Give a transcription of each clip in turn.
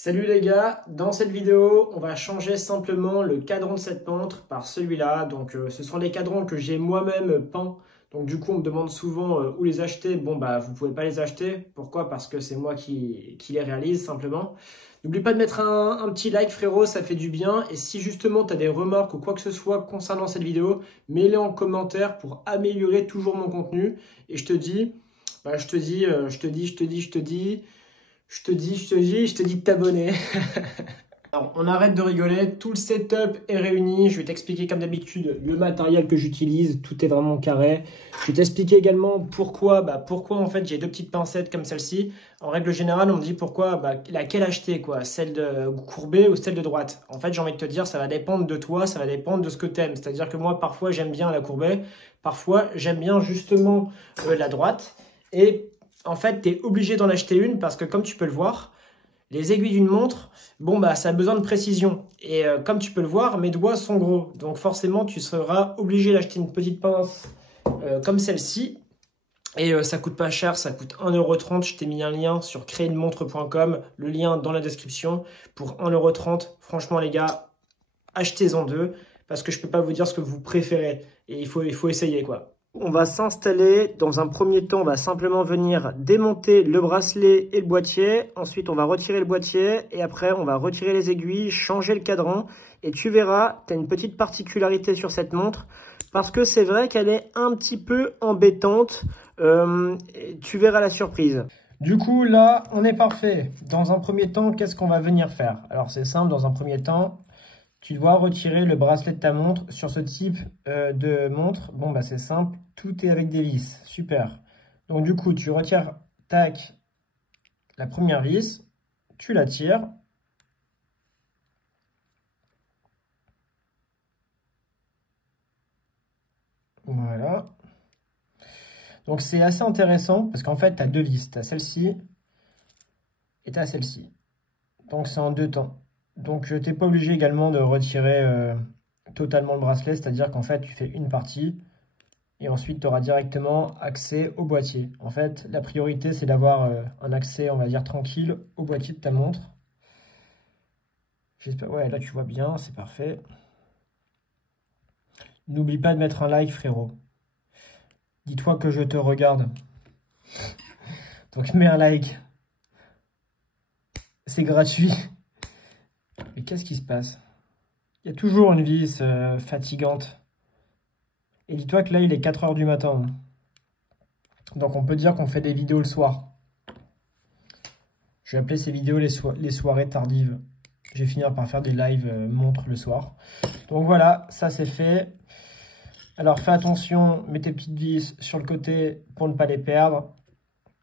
Salut les gars, dans cette vidéo, on va changer simplement le cadran de cette montre par celui-là. Donc ce sont des cadrans que j'ai moi-même peints. Donc du coup, on me demande souvent où les acheter. Bon bah vous pouvez pas les acheter. Pourquoi? Parce que c'est moi qui les réalise simplement. N'oublie pas de mettre un petit like frérot, ça fait du bien. Et si justement tu as des remarques ou quoi que ce soit concernant cette vidéo, mets-les en commentaire pour améliorer toujours mon contenu. Et je te dis, je te dis de t'abonner. Alors, on arrête de rigoler, tout le setup est réuni. Je vais t'expliquer comme d'habitude le matériel que j'utilise, tout est vraiment carré. Je vais t'expliquer également pourquoi en fait j'ai deux petites pincettes comme celle-ci. En règle générale, on me dit pourquoi, laquelle acheter quoi, celle de courbée ou celle de droite. En fait, j'ai envie de te dire, ça va dépendre de toi, ça va dépendre de ce que tu aimes. C'est-à-dire que moi, parfois, j'aime bien la courbée, parfois, j'aime bien justement la droite. Et en fait, tu es obligé d'en acheter une parce que comme tu peux le voir, les aiguilles d'une montre, bon bah ça a besoin de précision. Et comme tu peux le voir, mes doigts sont gros. Donc forcément, tu seras obligé d'acheter une petite pince comme celle-ci. Et ça coûte pas cher, ça coûte 1,30 €. Je t'ai mis un lien sur créeunemontre.com, le lien dans la description pour 1,30 €. Franchement les gars, achetez-en deux parce que je peux pas vous dire ce que vous préférez. Et il faut essayer quoi. On va s'installer. Dans un premier temps, on va simplement venir démonter le bracelet et le boîtier. Ensuite, on va retirer le boîtier et après, on va retirer les aiguilles, changer le cadran. Et tu verras, tu as une petite particularité sur cette montre parce que c'est vrai qu'elle est un petit peu embêtante. Tu verras la surprise. Du coup, là, on est parfait. Dans un premier temps, qu'est-ce qu'on va venir faire? Alors, c'est simple, dans un premier temps, tu dois retirer le bracelet de ta montre. Sur ce type de montre, bon bah c'est simple, tout est avec des vis, super. Donc du coup, tu retires, tac, la première vis, tu la tires. Voilà. Donc c'est assez intéressant parce qu'en fait, tu as deux vis, tu as celle-ci et tu as celle-ci. Donc c'est en deux temps. Donc tu n'es pas obligé également de retirer totalement le bracelet, c'est-à-dire qu'en fait, tu fais une partie. Et ensuite, tu auras directement accès au boîtier. En fait, la priorité, c'est d'avoir un accès, on va dire, tranquille au boîtier de ta montre. J'espère, ouais, là, tu vois bien, c'est parfait. N'oublie pas de mettre un like, frérot. Dis-toi que je te regarde. Donc, mets un like. C'est gratuit. Mais qu'est-ce qui se passe? Il y a toujours une vis fatigante. Et dis-toi que là, il est 4 h du matin. Donc, on peut dire qu'on fait des vidéos le soir. Je vais appeler ces vidéos les soirées tardives. Je vais finir par faire des lives montres le soir. Donc voilà, ça c'est fait. Alors fais attention, mets tes petites vis sur le côté pour ne pas les perdre.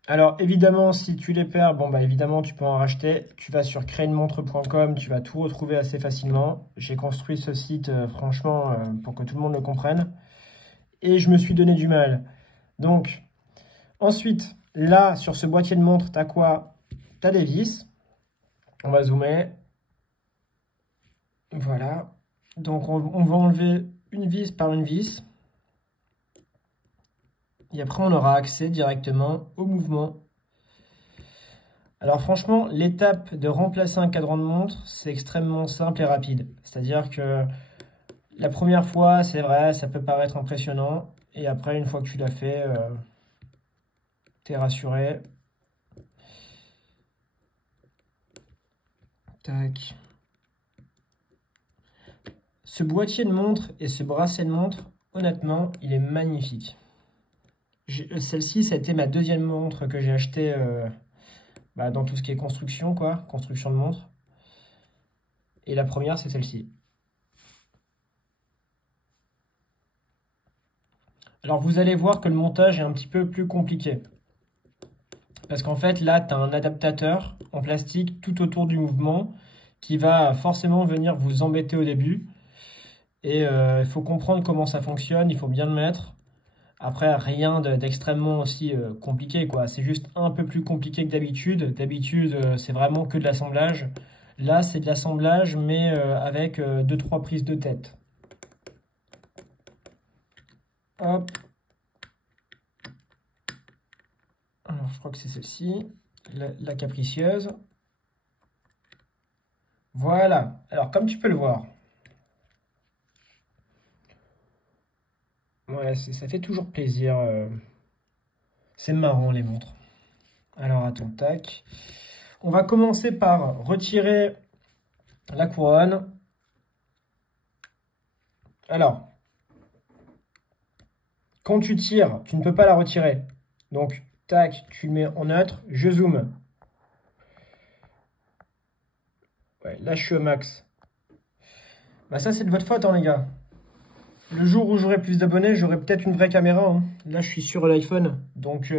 Alors évidemment, si tu les perds, bon bah évidemment tu peux en racheter. Tu vas sur créeunemontre.com, tu vas tout retrouver assez facilement. J'ai construit ce site franchement pour que tout le monde le comprenne. Et je me suis donné du mal. Donc ensuite, là sur ce boîtier de montre, tu as quoi? Tu as des vis. On va zoomer. Voilà. Donc, on va enlever une vis par une vis. Et après, on aura accès directement au mouvement. Alors, franchement, l'étape de remplacer un cadran de montre, c'est extrêmement simple et rapide. C'est-à-dire que la première fois, c'est vrai, ça peut paraître impressionnant. Et après, une fois que tu l'as fait, tu es rassuré. Tac. Ce boîtier de montre et ce bracelet de montre, honnêtement, il est magnifique. Celle-ci, ça a été ma deuxième montre que j'ai achetée dans tout ce qui est construction, quoi, construction de montre. Et la première, c'est celle-ci. Alors, vous allez voir que le montage est un petit peu plus compliqué. Parce qu'en fait, là, tu as un adaptateur en plastique tout autour du mouvement qui va forcément venir vous embêter au début. Et il faut comprendre comment ça fonctionne, il faut bien le mettre. Après, rien d'extrêmement aussi compliqué, quoi. C'est juste un peu plus compliqué que d'habitude. D'habitude, c'est vraiment que de l'assemblage. Là, c'est de l'assemblage, mais avec 2-3 prises de tête. Hop. Alors, je crois que c'est celle-ci, la capricieuse. Voilà. Alors, comme tu peux le voir, ouais, ça fait toujours plaisir. C'est marrant, les montres. Alors, attends, tac. On va commencer par retirer la couronne. Alors, quand tu tires, tu ne peux pas la retirer. Donc, tac, tu le mets en neutre. Je zoome. Ouais, là, je suis au max. Bah ça, c'est de votre faute, hein, les gars. Le jour où j'aurai plus d'abonnés, j'aurai peut-être une vraie caméra, hein. Là, je suis sur l'iPhone. Donc,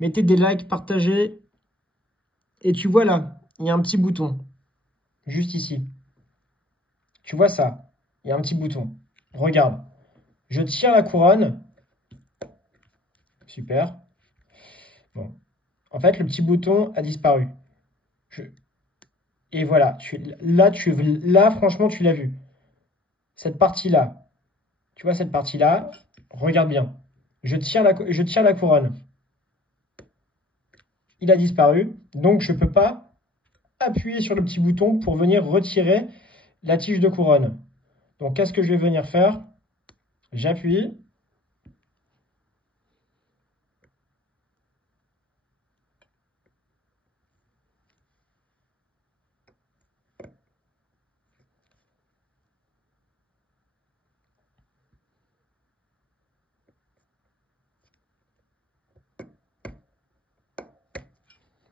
mettez des likes, partagez. Et tu vois là, il y a un petit bouton. Juste ici. Tu vois ça? Il y a un petit bouton. Regarde. Je tire la couronne. Super. Bon. En fait, le petit bouton a disparu. Et voilà. Là, franchement, tu l'as vu. Cette partie-là. Tu vois cette partie-là? Regarde bien. Je tire la couronne. Il a disparu. Donc, je ne peux pas appuyer sur le petit bouton pour venir retirer la tige de couronne. Donc, qu'est-ce que je vais venir faire? J'appuie.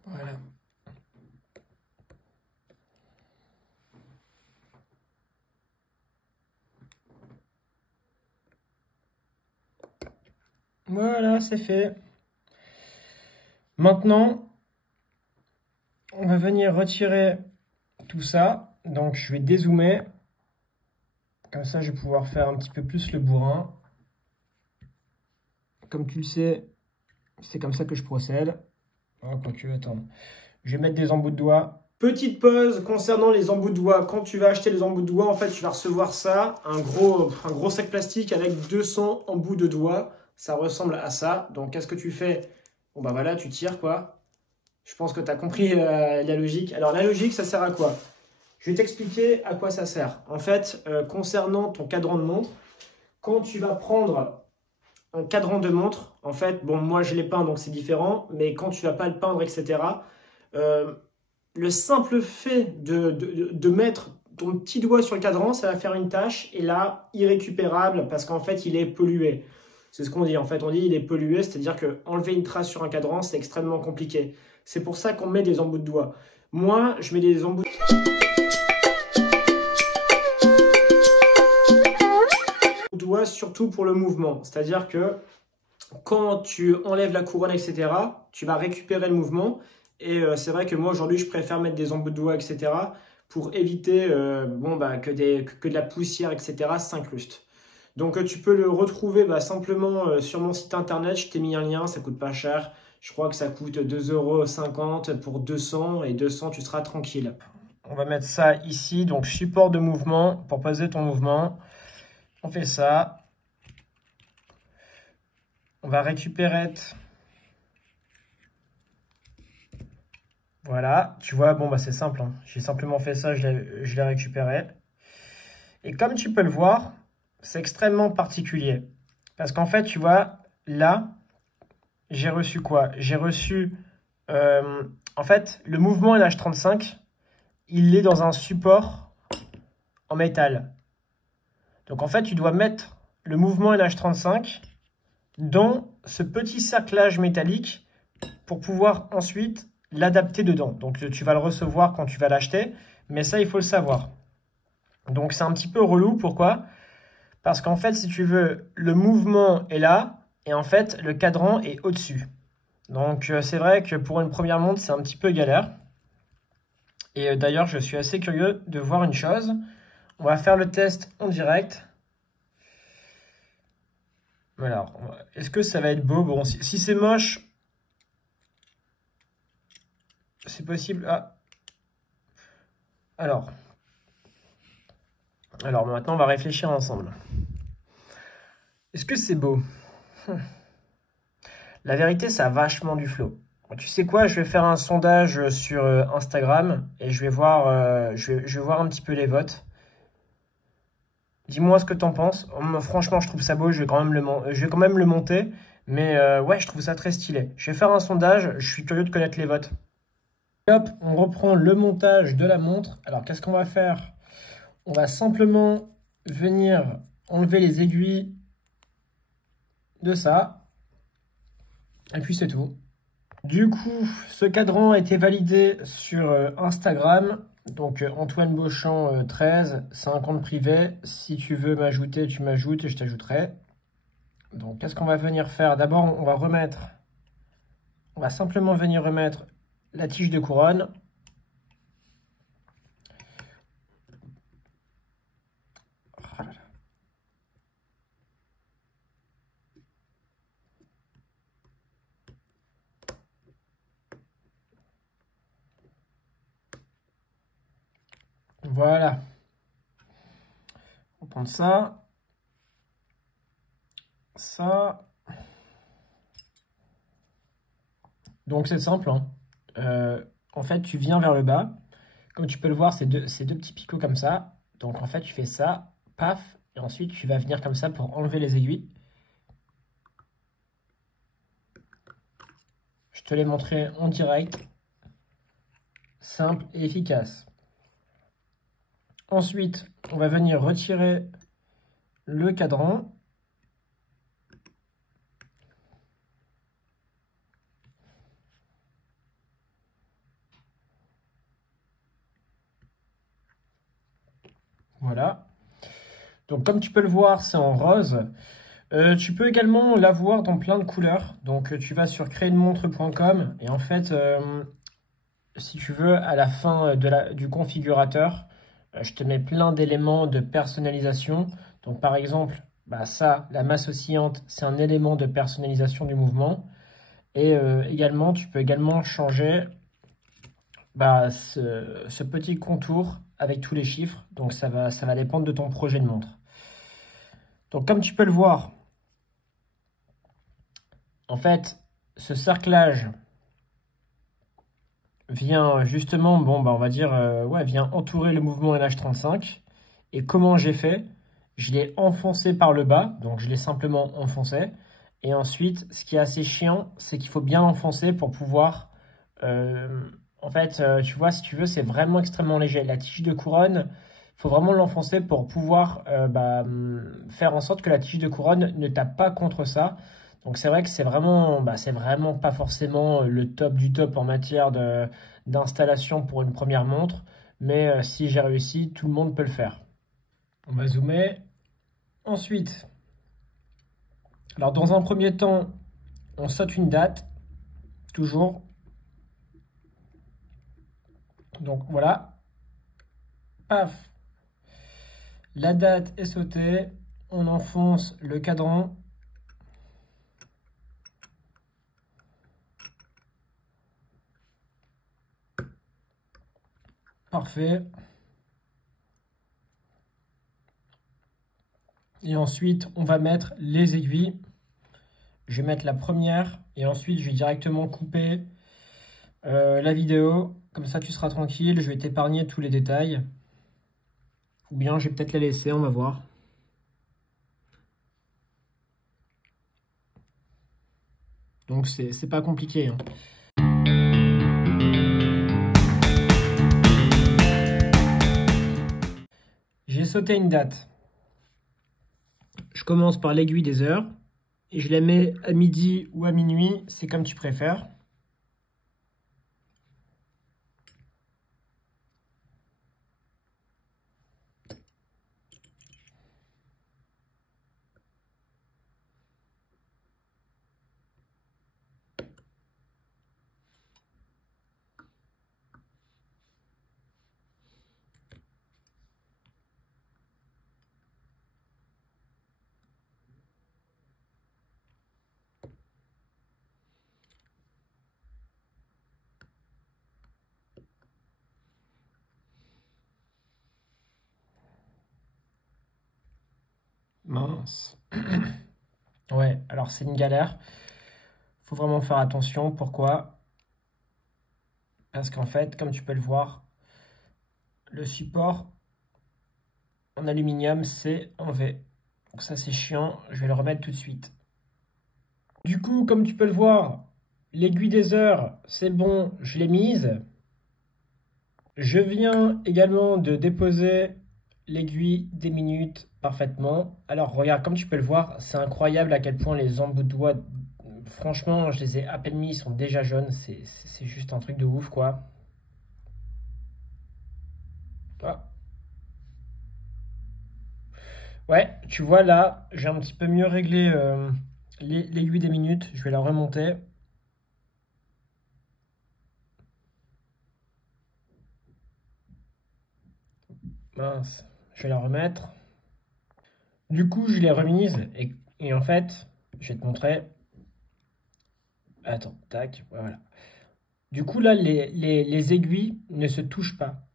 Voilà. Voilà, c'est fait. Maintenant, on va venir retirer tout ça. Donc, je vais dézoomer. Comme ça, je vais pouvoir faire un petit peu plus le bourrin. Comme tu le sais, c'est comme ça que je procède. Oh, quoique, attends. Je vais mettre des embouts de doigts. Petite pause concernant les embouts de doigts. Quand tu vas acheter les embouts de doigts, en fait, tu vas recevoir ça, un gros sac plastique avec 200 embouts de doigts. Ça ressemble à ça. Donc, qu'est-ce que tu fais? Bon, bah voilà, tu tires, quoi. Je pense que tu as compris la logique. Alors, la logique, ça sert à quoi? Je vais t'expliquer à quoi ça sert. En fait, concernant ton cadran de montre, quand tu vas prendre un cadran de montre, en fait, bon, moi, je l'ai peint, donc c'est différent. Mais quand tu ne vas pas le peindre, etc., le simple fait de mettre ton petit doigt sur le cadran, ça va faire une tache, et là, irrécupérable, parce qu'en fait, il est pollué. C'est ce qu'on dit. En fait, on dit il est pollué, c'est-à-dire qu'enlever une trace sur un cadran, c'est extrêmement compliqué. C'est pour ça qu'on met des embouts de doigts. Moi, je mets des embouts de doigts surtout pour le mouvement. C'est-à-dire que quand tu enlèves la couronne, etc., tu vas récupérer le mouvement. Et c'est vrai que moi, aujourd'hui, je préfère mettre des embouts de doigts, etc., pour éviter que de la poussière, etc., s'incruste. Donc, tu peux le retrouver simplement sur mon site internet. Je t'ai mis un lien, ça coûte pas cher. Je crois que ça coûte 2,50 € pour 200, et 200, tu seras tranquille. On va mettre ça ici, donc support de mouvement pour poser ton mouvement. On fait ça. On va récupérer. Voilà, tu vois, bon, bah c'est simple, hein. J'ai simplement fait ça, je l'ai récupéré. Et comme tu peux le voir, c'est extrêmement particulier. Parce qu'en fait, tu vois, là, j'ai reçu quoi? J'ai reçu, en fait, le mouvement LH35, il est dans un support en métal. Donc en fait, tu dois mettre le mouvement LH35 dans ce petit cerclage métallique pour pouvoir ensuite l'adapter dedans. Donc tu vas le recevoir quand tu vas l'acheter, mais ça, il faut le savoir. Donc c'est un petit peu relou, pourquoi? Parce qu'en fait, si tu veux, le mouvement est là, et en fait, le cadran est au-dessus. Donc c'est vrai que pour une première montre, c'est un petit peu galère. Et d'ailleurs, je suis assez curieux de voir une chose. On va faire le test en direct. Alors, est-ce que ça va être beau? Bon, si c'est moche, c'est possible. Ah. Alors, maintenant, on va réfléchir ensemble. Est-ce que c'est beau? La vérité, ça a vachement du flow. Tu sais quoi, je vais faire un sondage sur Instagram et je vais voir, je vais voir un petit peu les votes. Dis-moi ce que t'en penses. Franchement, je trouve ça beau, je vais quand même le monter. Mais ouais, je trouve ça très stylé. Je vais faire un sondage, je suis curieux de connaître les votes. Hop, on reprend le montage de la montre. Alors, qu'est-ce qu'on va faire? On va simplement venir enlever les aiguilles de ça. Et puis c'est tout. Du coup, ce cadran a été validé sur Instagram. Donc Antoine Beauchamp 13, c'est un compte privé. Si tu veux m'ajouter, tu m'ajoutes et je t'ajouterai. Donc qu'est-ce qu'on va venir faire? D'abord, on va simplement venir remettre la tige de couronne. Voilà. On prend ça. Ça. Donc c'est simple, hein. En fait, tu viens vers le bas. Comme tu peux le voir, c'est deux petits picots comme ça. Donc en fait, tu fais ça, paf, et ensuite tu vas venir comme ça pour enlever les aiguilles. Je te l'ai montré en direct. Simple et efficace. Ensuite, on va venir retirer le cadran. Voilà. Donc comme tu peux le voir, c'est en rose. Tu peux également l'avoir dans plein de couleurs. Donc tu vas sur créerenemontre.com et en fait, si tu veux, à la fin du configurateur, je te mets plein d'éléments de personnalisation. Donc par exemple, bah, ça, la masse oscillante, c'est un élément de personnalisation du mouvement. Et également, tu peux également changer bah, ce petit contour avec tous les chiffres. Donc ça va dépendre de ton projet de montre. Donc comme tu peux le voir, en fait, ce cerclage vient justement, bon, bah, on va dire, ouais, vient entourer le mouvement NH35. Et comment j'ai fait? Je l'ai enfoncé par le bas, donc je l'ai simplement enfoncé. Et ensuite, ce qui est assez chiant, c'est qu'il faut bien l'enfoncer pour pouvoir... en fait, tu vois, si tu veux, c'est vraiment extrêmement léger. La tige de couronne, il faut vraiment l'enfoncer pour pouvoir faire en sorte que la tige de couronne ne tape pas contre ça. Donc c'est vrai que c'est vraiment pas forcément le top du top en matière d'installation pour une première montre. Mais si j'ai réussi, tout le monde peut le faire. On va zoomer. Ensuite, alors dans un premier temps, on saute une date, toujours. Donc voilà, paf, la date est sautée, on enfonce le cadran. Parfait. Et ensuite, on va mettre les aiguilles. Je vais mettre la première et ensuite, je vais directement couper la vidéo. Comme ça, tu seras tranquille. Je vais t'épargner tous les détails. Ou bien, je vais peut-être la laisser, on va voir. Donc, c'est pas compliqué, hein. J'ai sauté une date. Je commence par l'aiguille des heures et je la mets à midi ou à minuit, c'est comme tu préfères. Mince. Ouais, alors c'est une galère. Faut vraiment faire attention. Pourquoi? Parce qu'en fait, comme tu peux le voir, le support en aluminium, c'est en V. Donc ça, c'est chiant. Je vais le remettre tout de suite. Du coup, comme tu peux le voir, l'aiguille des heures, c'est bon, je l'ai mise. Je viens également de déposer l'aiguille des minutes parfaitement. Alors regarde, comme tu peux le voir, c'est incroyable à quel point les embouts de doigts, franchement, je les ai à peine mis, ils sont déjà jaunes. C'est juste un truc de ouf, quoi. Ah. Ouais, tu vois là, j'ai un petit peu mieux réglé l'aiguille des minutes. Je vais la remonter. Mince, je vais la remettre. Du coup, je l'ai remise et en fait, je vais te montrer. Attends, tac, voilà. Du coup, là, les aiguilles ne se touchent pas.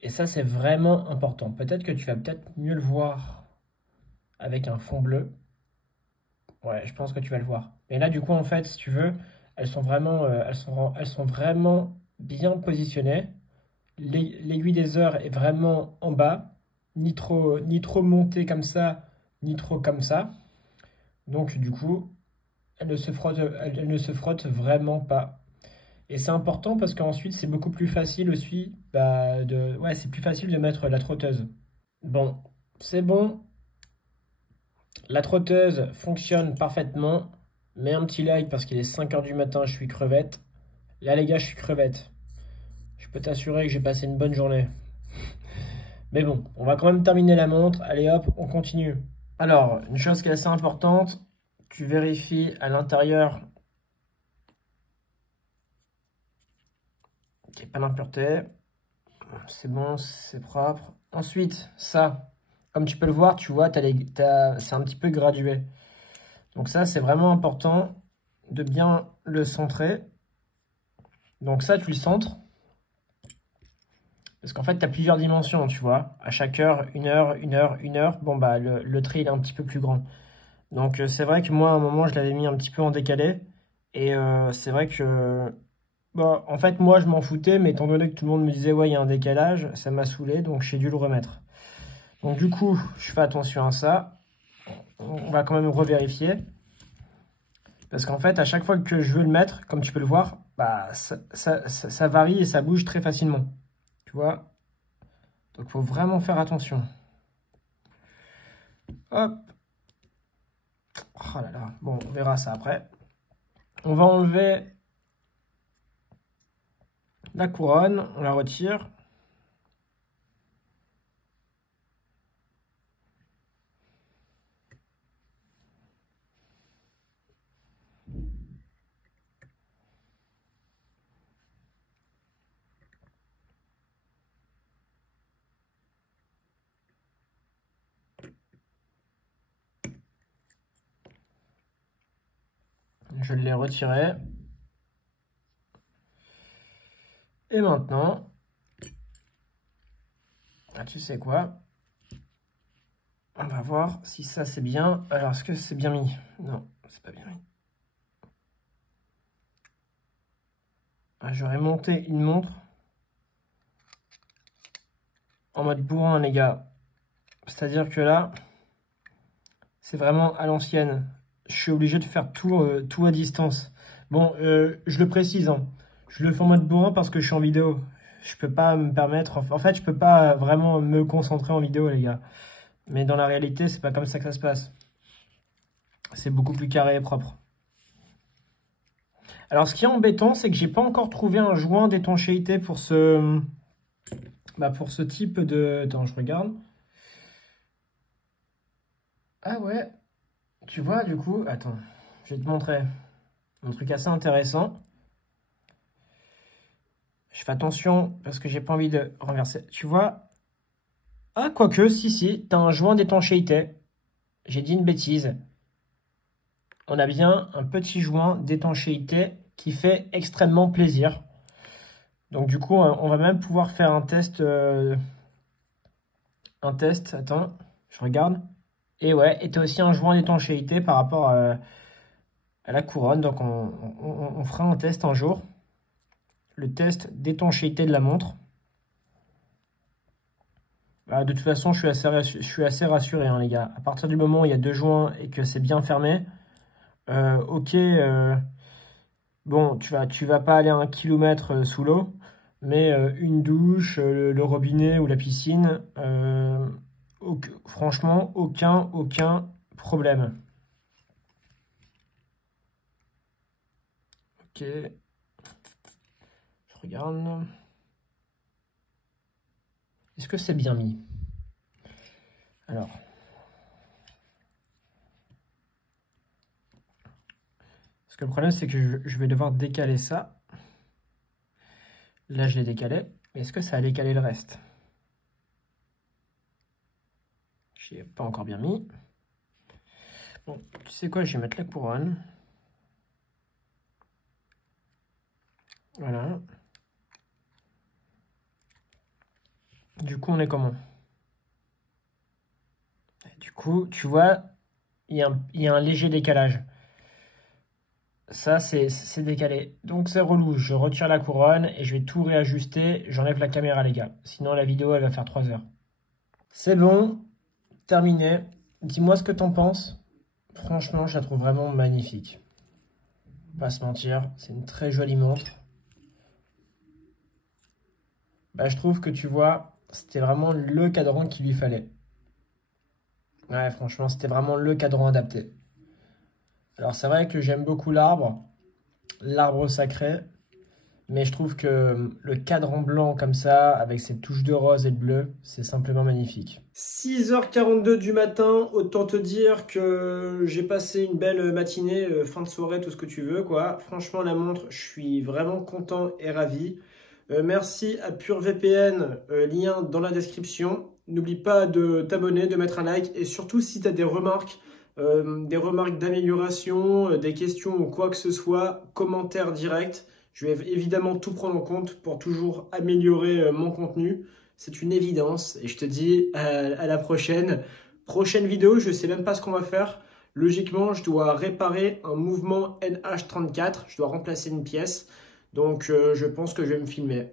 Et ça, c'est vraiment important. Peut-être que tu vas peut-être mieux le voir avec un fond bleu. Ouais, je pense que tu vas le voir. Mais là, du coup, en fait, si tu veux, elles sont vraiment bien positionnées. L'aiguille des heures est vraiment en bas, ni trop montée comme ça, ni trop comme ça. Donc, du coup, elle ne se frotte vraiment pas. Et c'est important parce qu'ensuite, c'est beaucoup plus facile aussi, ouais, c'est plus facile de mettre la trotteuse. Bon, c'est bon. La trotteuse fonctionne parfaitement. Mets un petit like parce qu'il est 5 heures du matin, je suis crevette. Là, les gars, je suis crevette. Je peux t'assurer que j'ai passé une bonne journée. Mais bon, on va quand même terminer la montre. Allez hop, on continue. Alors, une chose qui est assez importante, tu vérifies à l'intérieur qu'il n'y ait pas d'impureté. C'est bon, c'est propre. Ensuite, ça, comme tu peux le voir, tu vois, c'est un petit peu gradué. Donc ça, c'est vraiment important de bien le centrer. Donc ça, tu le centres. Parce qu'en fait, tu as plusieurs dimensions, tu vois. À chaque heure, une heure, une heure, une heure. Bon, bah, le trait, il est un petit peu plus grand. Donc, c'est vrai que moi, à un moment, je l'avais mis un petit peu en décalé. Et c'est vrai que... Bon, en fait, moi, je m'en foutais, mais étant donné que tout le monde me disait, ouais, il y a un décalage, ça m'a saoulé, donc j'ai dû le remettre. Donc, du coup, je fais attention à ça. On va quand même revérifier. Parce qu'en fait, à chaque fois que je veux le mettre, comme tu peux le voir, bah, ça varie et ça bouge très facilement. Tu vois? Donc, il faut vraiment faire attention. Hop. Oh là là. Bon, on verra ça après. On va enlever la couronne. On la retire. Je l'ai retiré. Et maintenant, ah, tu sais quoi? On va voir si ça c'est bien. Alors, est-ce que c'est bien mis? Non, c'est pas bien mis. Ah, j'aurais monté une montre en mode bourrin, les gars. C'est-à-dire que là, c'est vraiment à l'ancienne. Je suis obligé de faire tout à distance. Bon, je le précise, hein. Je le fais en mode bourrin parce que je suis en vidéo. Je peux pas me permettre... En fait, je peux pas vraiment me concentrer en vidéo, les gars. Mais dans la réalité, c'est pas comme ça que ça se passe. C'est beaucoup plus carré et propre. Alors, ce qui est embêtant, c'est que j'ai pas encore trouvé un joint d'étanchéité pour pour ce type de... Attends, je regarde. Ah ouais. Tu vois, du coup... Attends, je vais te montrer un truc assez intéressant. Je fais attention parce que j'ai pas envie de renverser. Tu vois? Ah, quoique, si, t'as un joint d'étanchéité. J'ai dit une bêtise. On a bien un petit joint d'étanchéité qui fait extrêmement plaisir. Donc du coup, on va même pouvoir faire un test. Attends, je regarde. Et ouais, et t'as aussi un joint d'étanchéité par rapport à la couronne. Donc on fera un test un jour. le test d'étanchéité de la montre. De toute façon, je suis assez rassuré, hein, les gars. À partir du moment où il y a 2 joints et que c'est bien fermé, ok, bon, tu vas pas aller à 1 km sous l'eau, mais une douche, le robinet ou la piscine, franchement, aucun problème. Ok, je regarde. Est-ce que c'est bien mis? Alors. Parce que le problème, c'est que je vais devoir décaler ça. Là, je l'ai décalé. Mais est-ce que ça a décalé le reste? Je n'ai pas encore bien mis. Bon, tu sais quoi? Je vais mettre la couronne. Voilà. Du coup, on est comment? Du coup, tu vois, il y a un léger décalage. Ça, c'est décalé. Donc, c'est relou. Je retire la couronne et je vais tout réajuster. J'enlève la caméra, les gars. Sinon, la vidéo, elle va faire 3 heures. C'est bon. Terminé. Dis-moi ce que t'en penses. Franchement, je la trouve vraiment magnifique. Pas se mentir. C'est une très jolie montre. Je trouve que tu vois, c'était vraiment le cadran qu'il lui fallait. Ouais, franchement, c'était vraiment le cadran adapté. Alors, c'est vrai que j'aime beaucoup l'arbre sacré, mais je trouve que le cadran blanc comme ça, avec ses touches de rose et de bleu, c'est simplement magnifique. 6h42 du matin, autant te dire que j'ai passé une belle matinée, fin de soirée, tout ce que tu veux, quoi. Franchement, la montre, je suis vraiment content et ravi. Merci à PureVPN, lien dans la description. N'oublie pas de t'abonner, de mettre un like et surtout si tu as des remarques d'amélioration, des questions ou quoi que ce soit, commentaires directs. Je vais évidemment tout prendre en compte pour toujours améliorer mon contenu. C'est une évidence et je te dis à la prochaine. Prochaine vidéo, je ne sais même pas ce qu'on va faire. Logiquement, je dois réparer un mouvement NH34. Je dois remplacer une pièce. Donc, je pense que je vais me filmer.